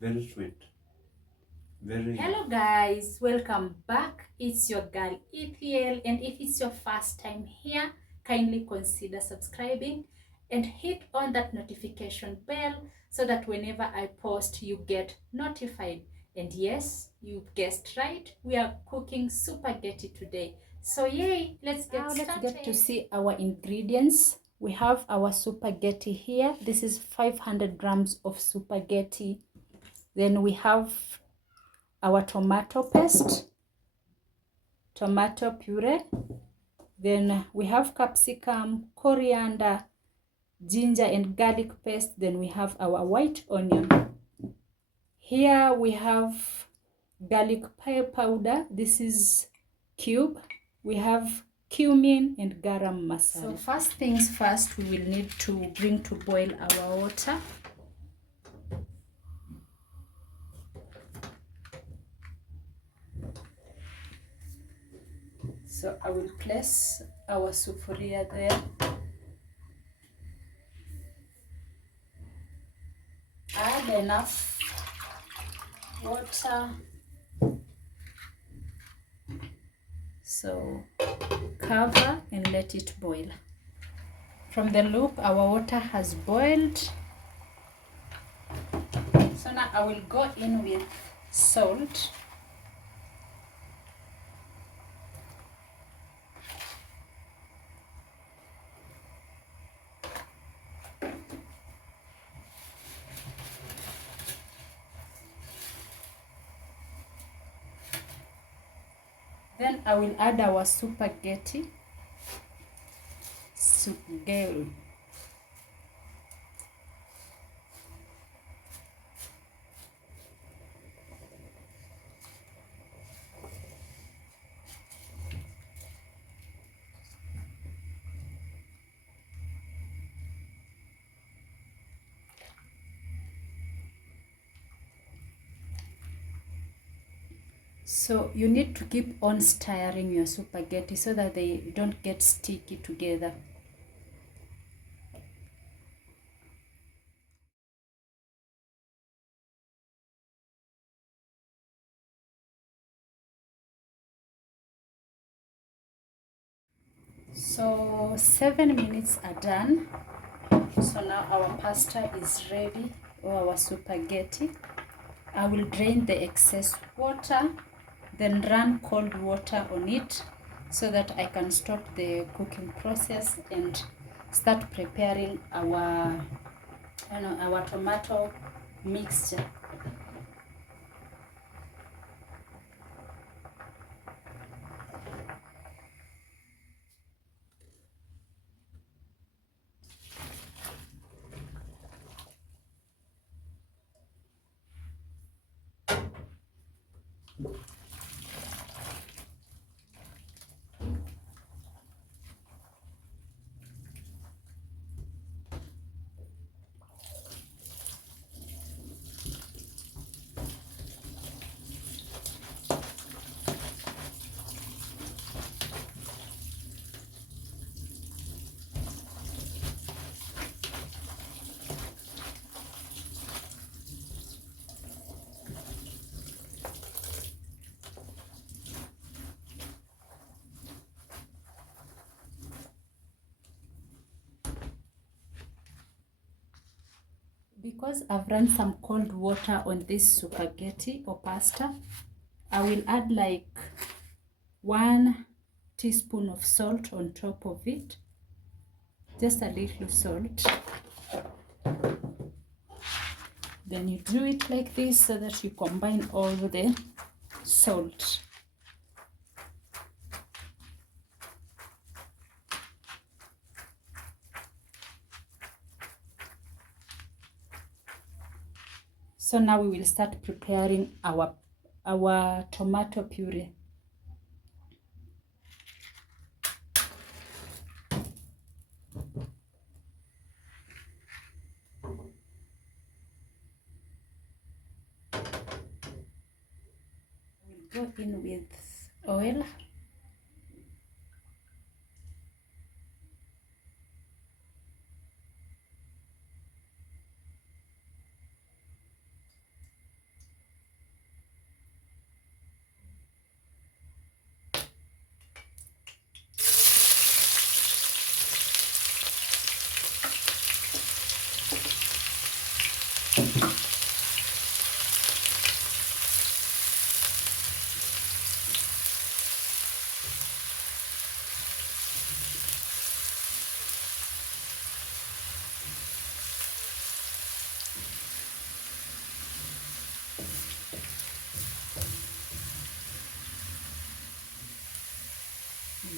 Very sweet. Very. Hello guys, welcome back. It's your girl Ethiel, and if it's your first time here, kindly consider subscribing and hit on that notification bell so that whenever I post you get notified. And yes, you guessed right, we are cooking spaghetti today. So yay, let's get started. Let's get to see our ingredients. We have our spaghetti here. This is 500 grams of spaghetti. Then we have our tomato paste, tomato puree. Then we have capsicum, coriander, ginger and garlic paste. Then we have our white onion. Here we have garlic powder. This is cube. We have cumin and garam masala. So first things first, we will need to bring to boil our water. So I will place our sufuria there. Add enough water. So cover and let it boil. From the look, our water has boiled. So now I will go in with salt. Then I will add our spaghetti. Spaghetti. So you need to keep on stirring your spaghetti so that they don't get sticky together. So 7 minutes are done. So now our pasta is ready, or our spaghetti. I will drain the excess water, then run cold water on it so that I can stop the cooking process and start preparing our tomato mixture. Because I've run some cold water on this spaghetti or pasta, I will add like 1 teaspoon of salt on top of it. Just a little salt. Then you do it like this so that you combine all the salt. So now we will start preparing our tomato puree. We'll go in with oil.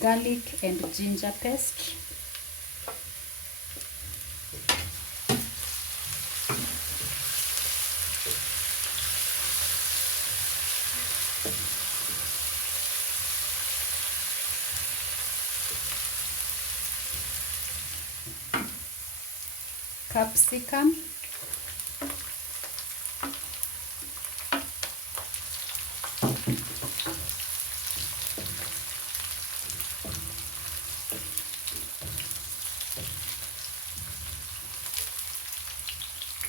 garlic and ginger paste. Capsicum,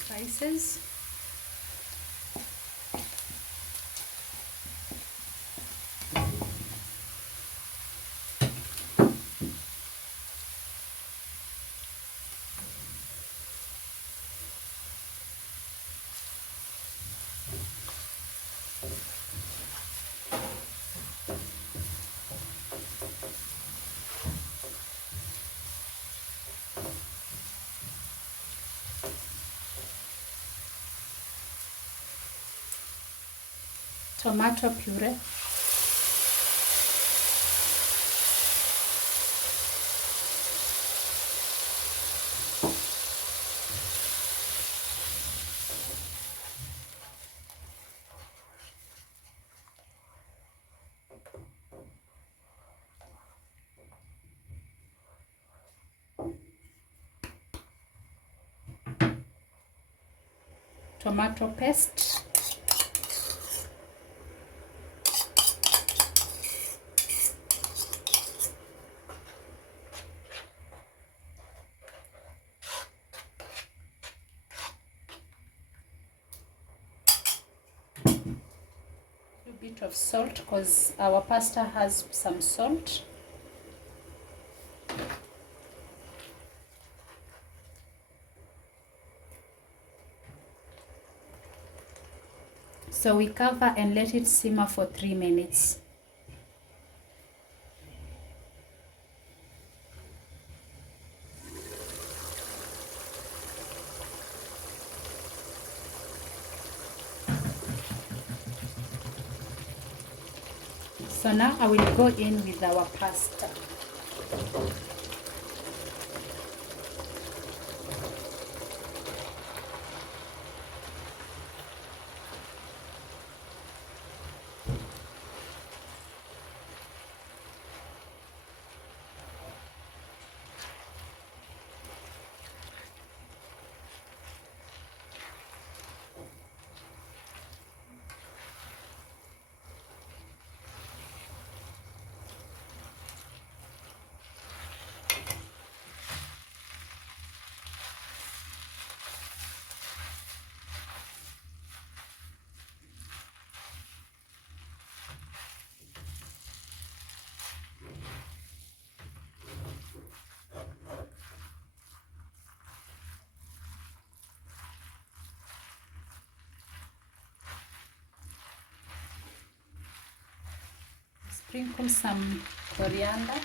spices, tomato puree, tomato paste, a bit of salt because our pasta has some salt. So we cover and let it simmer for 3 minutes. So now I will go in with our pasta. Sprinkle some coriander.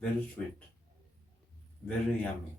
Very sweet, very yummy.